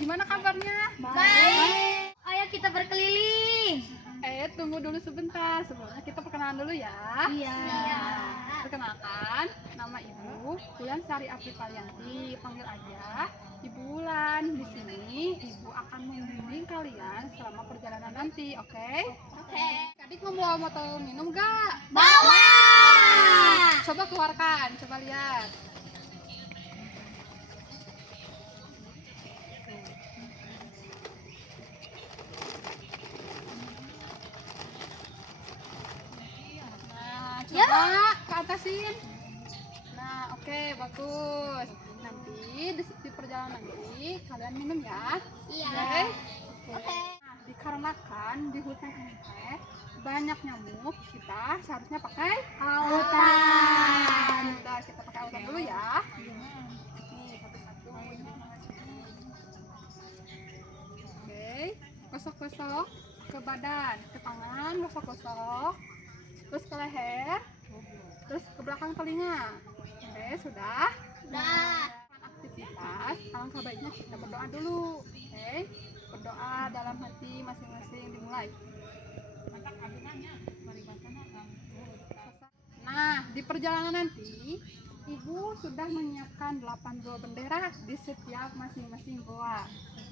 Gimana kabarnya? Baik. Ayo kita berkeliling. Tunggu dulu sebentar. Sebelumnya kita perkenalan dulu ya. Iya. Perkenalkan, nama Ibu Wulan Sari Apripalianti. Panggil aja Ibu Wulan. Di sini Ibu akan membimbing kalian selama perjalanan nanti, oke? Oke. Adik mau bawa botol minum gak? Bawa. Coba keluarkan, coba lihat. Nah, coba ke atasin. Nah, oke, bagus. Nanti di perjalanan nanti kalian minum ya. Iya. Oke. Nah, dikarenakan di hutan ini banyak nyamuk, kita seharusnya pakai autan. Udah, kita pakai autan dulu ya. Nih, satu-satu. Oke, gosok-gosok ke badan, ke tangan, gosok-gosok, terus ke leher, terus ke belakang telinga. Oke, sudah. Udah. Aktivitas, alangkah baiknya kita berdoa dulu. Oke, berdoa dalam hati masing-masing dimulai. Nah, di perjalanan nanti Ibu sudah menyiapkan 8 buah bendera di setiap masing-masing goa.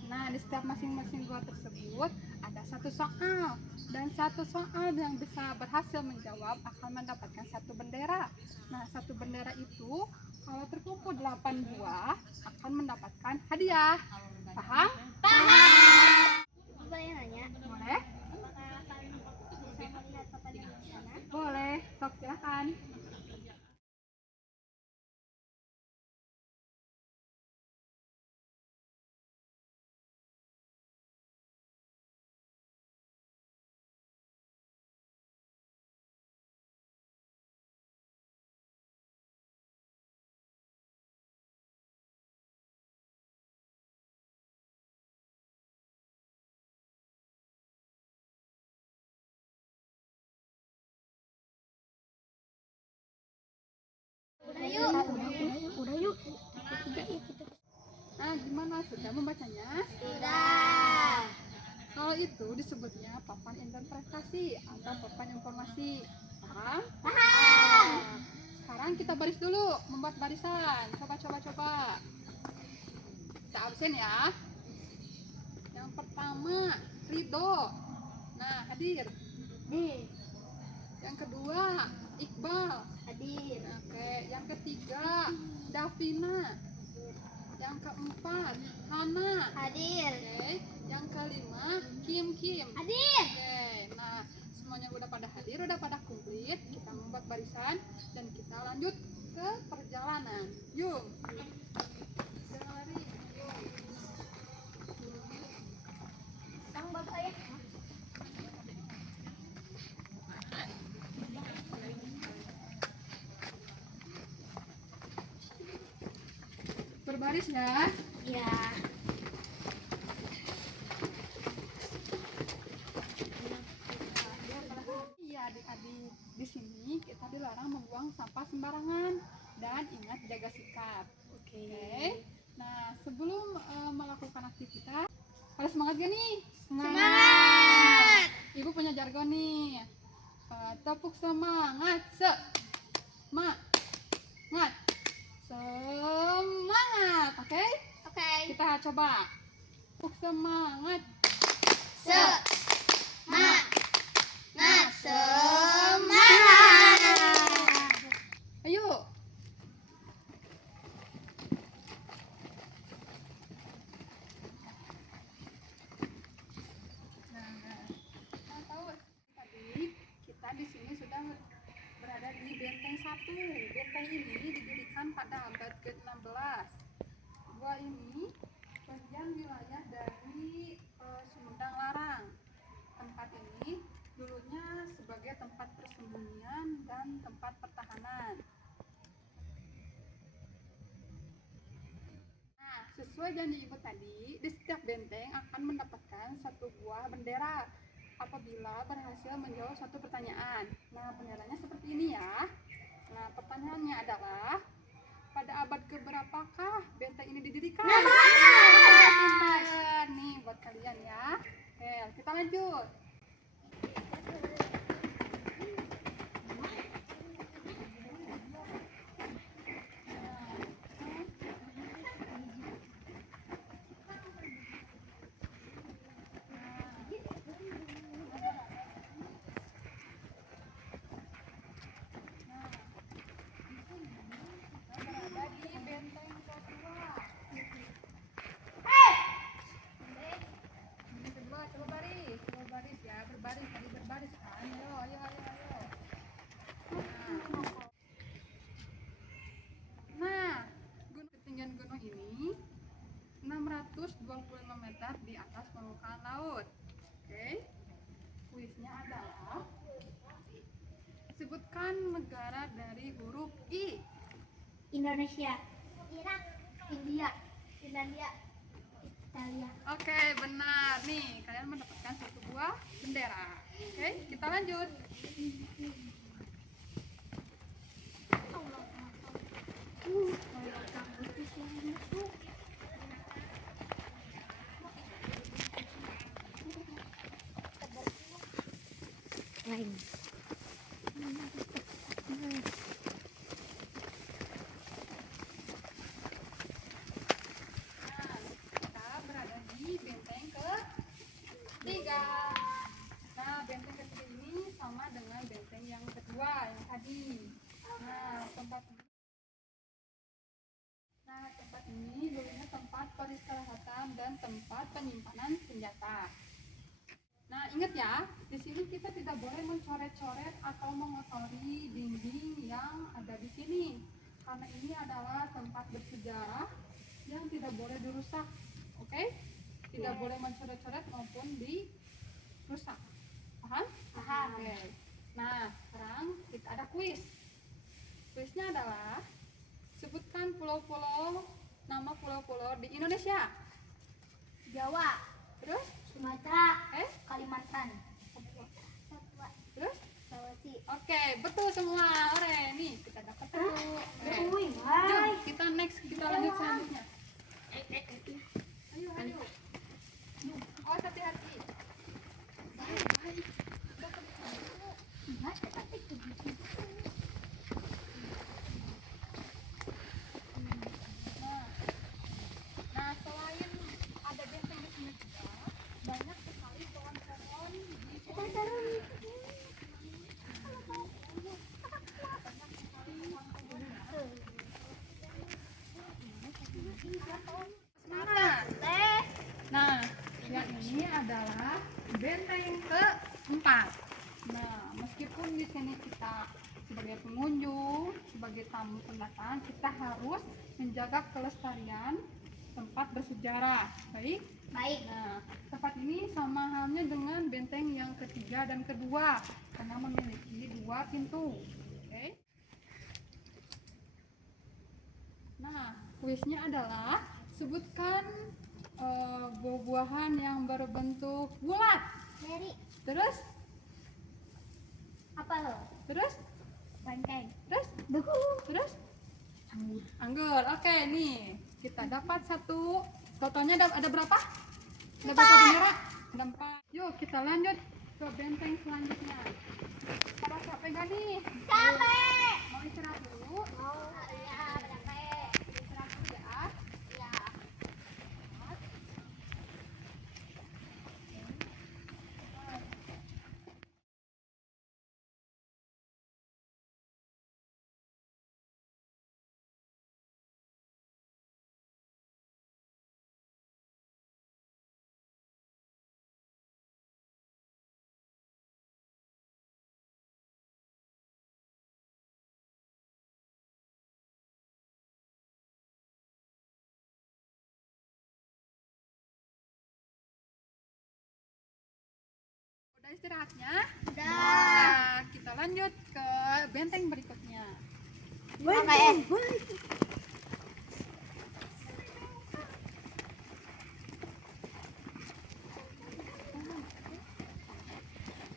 Nah, di setiap masing-masing goa tersebut ada satu soal, dan satu soal yang bisa berhasil menjawab akan mendapatkan satu bendera. Nah, satu bendera itu kalau terkumpul 8 buah akan mendapatkan hadiah. Paham? Paham. Boleh nanya? Boleh? Apakah kalian bisa melihat papan di sana? Boleh, sok silahkan. Udah yuk. Nah, gimana? Sudah membacanya? Sudah. Kalau itu disebutnya papan interpretasi atau papan informasi. Paham? Paham. Nah, sekarang kita baris dulu, membuat barisan. Coba. Kita absen ya. Yang pertama, Ridho. Nah, hadir. Yang kedua, Iqbal. Hadir. Oke, yang ketiga, Davina. Yang keempat, Hana. Hadir. Oke, yang kelima, Kim. Hadir. Oke, nah semuanya udah pada hadir, udah pada komplit. Kita membuat barisan dan kita lanjut ke perjalanan. Yuk. Jangan lari. Bang Bapak ya. Berbaris ya. Iya. Iya, adik-adik, di sini kita dilarang membuang sampah sembarangan dan ingat jaga sikap. Oke. Nah, sebelum melakukan aktivitas, pada semangat gak nih? Semangat. Ibu punya jargon nih. Tepuk semangat, semangat, semangat. Oke? Oke. Kita coba. Tepuk semangat. Semangat. Ayo. Nah, tahu tadi kita di sini sudah berada di Benteng 1. Benteng ini didirikan pada abad ke-16. Gua ini bagian wilayah dari Sumedang Larang. Tempat ini dulunya sebagai tempat persembunyian dan tempat pertahanan. Nah, sesuai janji ibu tadi, di setiap benteng akan mendapatkan satu buah bendera apabila berhasil menjawab satu pertanyaan. Nah, benderanya seperti ini ya. Nah, pertanyaannya adalah, pada abad keberapakah benteng ini didirikan? Nah. Pintar. Nih buat kalian ya. Oke, kita lanjut. Berada di benteng kedua. Ini kedua, coba baris ya, berbaris, tadi berbaris kan? Ayo. Nah, ketinggian gunung ini 625 meter di atas permukaan laut. Oke, kuisnya adalah sebutkan negara dari huruf I. Indonesia, Irak, India, Finlandia, Italia. Oke, benar. Nih, kalian mendapatkan satu buah bendera. Oke, kita lanjut. Lain. Kita berada di benteng ketiga. Nah, benteng ketiga ini sama dengan benteng yang kedua yang tadi. Tempat ini dulunya tempat peristirahatan dan tempat penyimpanan senjata. Nah, ingat ya, di sini kita tidak boleh mencoret-coret atau mengotori dinding yang ada di sini. Karena ini adalah tempat bersejarah yang tidak boleh dirusak. Oke? Tidak boleh mencoret-coret maupun dirusak. Paham? Paham. Oke. Nah, sekarang kita ada kuis. Kuisnya adalah sebutkan nama pulau-pulau di Indonesia. Jawa, Terus? Sumatera, Eh? Kalimantan, Papua, Terus? Sulawesi. Oke, betul semua. Ore, nih kita dapat satu. Oke. Wih, Jom, kita next, kita lanjut selanjutnya. Ayo. Oh, hati-hati. Baik. Nah, selain ada benteng di sini juga, banyak sekali pohon-pohon di Semangat. Nah, yang ini adalah benteng keempat. Nah, meskipun di sini kita sebagai pengunjung, sebagai tamu pendatang, kita harus menjaga kelestarian tempat bersejarah. Baik. Baik. Nah, tempat ini sama halnya dengan benteng yang ketiga dan kedua karena memiliki dua pintu. Oke. Nah, kuisnya adalah sebutkan buah-buahan yang berbentuk bulat. Mary, Terus, apa lo? terus, Banteng. terus, terus, anggur. Oke, nih kita dapat satu. Totalnya ada berapa? Ada berapa bendera? Ada 4. Yuk kita lanjut ke benteng selanjutnya. Pada capek gak nih? Capek. Mau istirahat dulu? Ya, capek. Istirahat dulu ya. Ya. Udah istirahatnya? Udah. Nah, kita lanjut ke benteng berikutnya. Benteng.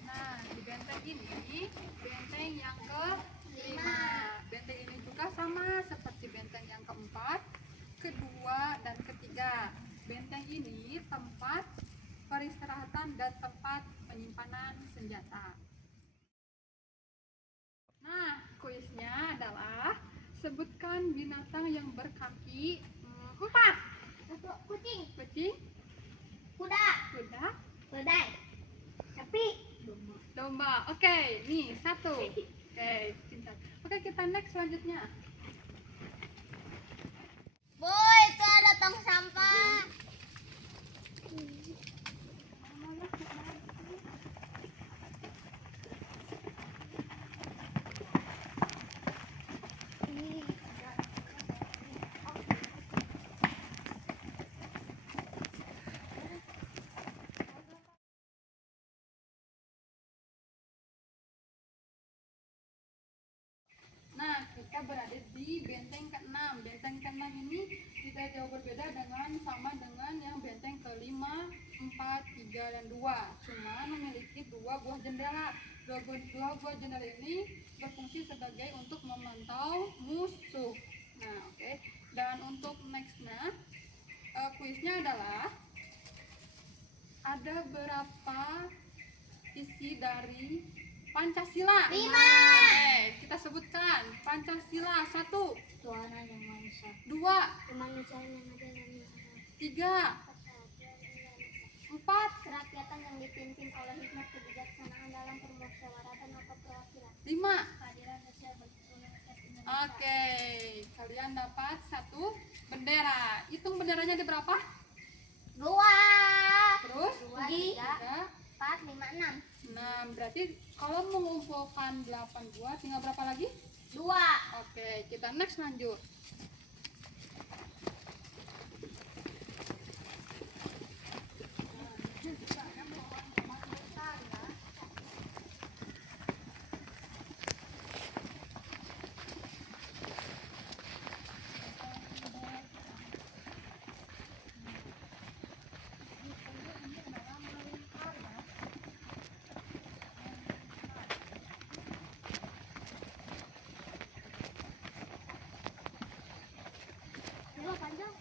Nah, di benteng ini, benteng yang ke-5. Benteng ini juga sama seperti benteng yang dan tempat penyimpanan senjata. Nah, kuisnya adalah sebutkan binatang yang berkaki 4. Kucing, Kucing, kuda, kuda, keledai, sapi, domba. Oke, nih 1. Oke, pintar. Oke, kita next selanjutnya. boy, itu ada tong sampah. Nah, kita berada di benteng ke-6. Benteng ke-6 ini tidak jauh berbeda sama dengan yang benteng ke-5, 4, 3, dan 2. Cuma memiliki 2 buah jendela. Dua buah jendela ini berfungsi sebagai untuk memantau musuh. Nah, oke. Dan untuk nextnya, kuisnya adalah ada berapa isi dari Pancasila? 5. Oke, kita sebutkan. Pancasila 1, Suara yang manusia, 2, kemanusiaan yang ada dalam masyarakat, 3, 4, kerakyatan yang dipimpin oleh hikmat kebijaksanaan dalam permusyawaratan atau perwakilan, 5. keadilan sosial bagi seluruh rakyat Indonesia. Oke, kalian dapat 1 bendera. Hitung benderanya ada berapa? 2, Terus? 3, 3, 4, 5, 6. 6. Berarti kalau mengumpulkan 8 buah, tinggal berapa lagi? 2. Oke, kita next lanjut. Dua panjang.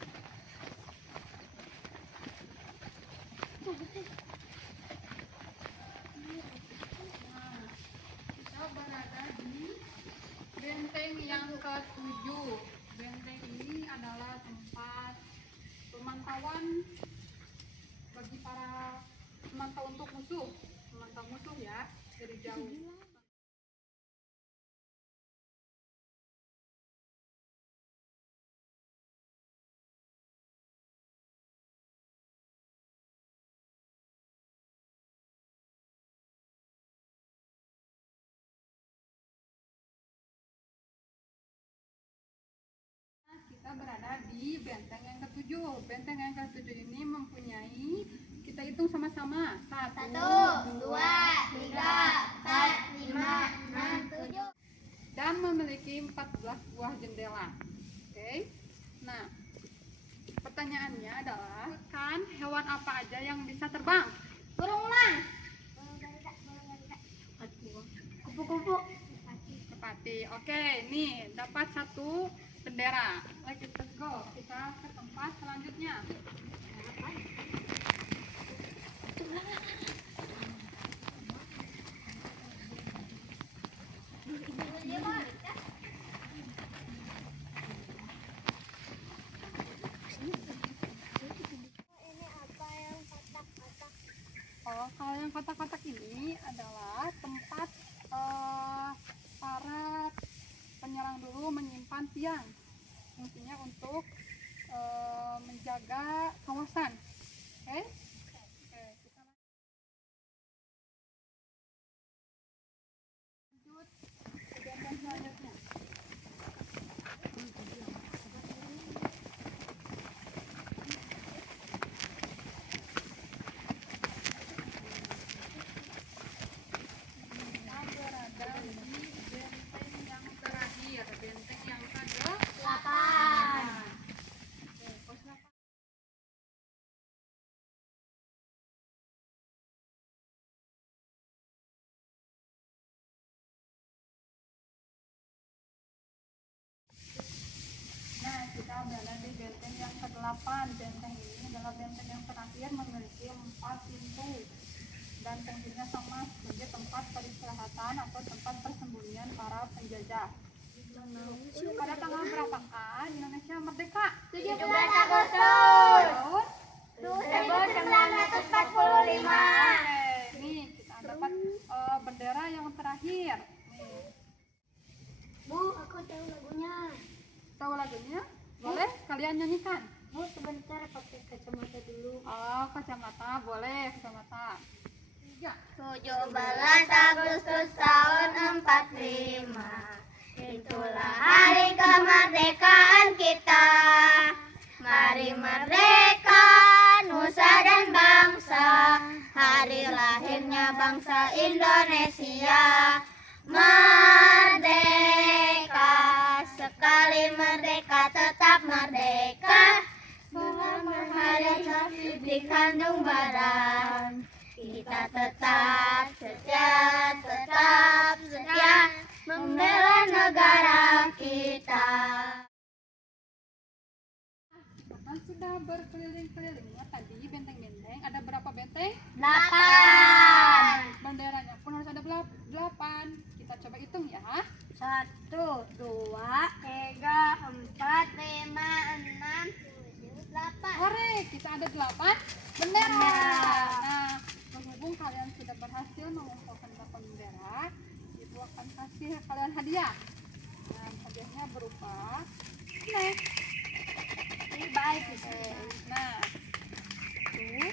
Kita berada di benteng yang ke-7. Benteng ini adalah tempat pemantauan bagi para pemantau untuk musuh. Memantau musuh ya, dari jauh. Kita berada di benteng yang ke-7. Benteng yang ke-7 ini mempunyai, kita hitung sama-sama. 1, 1, 2, 3, 4, 5, 6, 7. dan memiliki 14 buah jendela. Oke. Nah, pertanyaannya adalah, kan hewan apa aja yang bisa terbang? Burung elang. Kupu-kupu. Merpati. Oke, nih dapat 1 bendera. Let's go. Kita ke tempat selanjutnya. Ini apa yang kotak-kotak? Oh, kalau yang kotak-kotak ini adalah tempat para penyerang dulu menyimpan tiang. Fungsinya untuk menjaga kawasan. Oke? Oke, kita lanjut ke benteng selanjutnya. Kita berada di benteng yang terakhir, benteng yang ke-8. 8. Oke, pos 8. Nah, kita berada di benteng yang ke-8. Benteng ini adalah benteng yang terakhir, memiliki 4 pintu. dan penghuninya sama sebagai tempat peristirahatan atau tempat persembunyian para penjajah. Pada tanggal berapakah Indonesia merdeka? 17 Agustus Tahun 1945. Nih kita dapat bendera yang terakhir. Nih, Bu, aku tahu lagunya. tahu lagunya? Boleh kalian nyanyikan? Bu, sebentar pakai kacamata dulu. Oh, kacamata boleh, kacamata. 17 Agustus tahun 45. Itulah hari kemerdekaan kita. Mari merdeka, nusa dan bangsa. Hari lahirnya bangsa Indonesia. Merdeka, sekali merdeka tetap merdeka. Selama hari di kandung badan. Kita tetap setia membela negara kita. Kan sudah berkeliling-keliling tadi benteng-benteng. Ada berapa benteng? 8. Benderanya pun harus ada 8. Kita coba hitung ya. 1, 2, 3, 4, 5, 6, 7, 8. Hore, kita ada 8 bendera. Nah, berhubung kalian sudah berhasil mengumpulkan 8 bendera, ibu akan kasih kalian hadiah. Dan hadiahnya berupa snack. Ini baik. Nah, itu.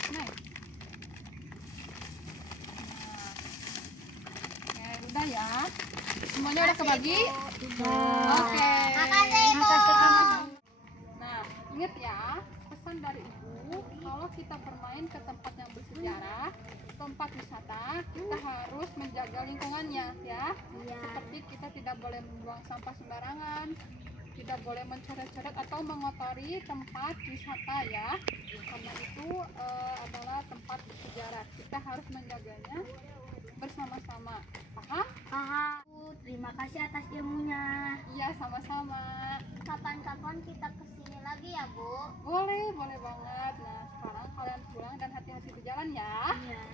Snack. Nah, oke, udah ya. Semuanya udah kebagi? Oke. Makasih, Ibu. Nah, ingat ya, pesan dari Ibu, kalau kita bermain ke tempat yang bersejarah, tempat wisata, kita harus menjaga lingkungannya ya. Iya. Seperti kita tidak boleh membuang sampah sembarangan, tidak boleh mencoret-coret atau mengotori tempat wisata ya. Karena itu adalah tempat bersejarah. Kita harus menjaganya bersama-sama. Paham? Paham. Terima kasih atas ilmunya. Iya, sama-sama. Kapan-kapan kita kesini lagi ya, Bu? Boleh banget. Nah, sekarang kalian pulang dan hati-hati di jalan ya. Iya.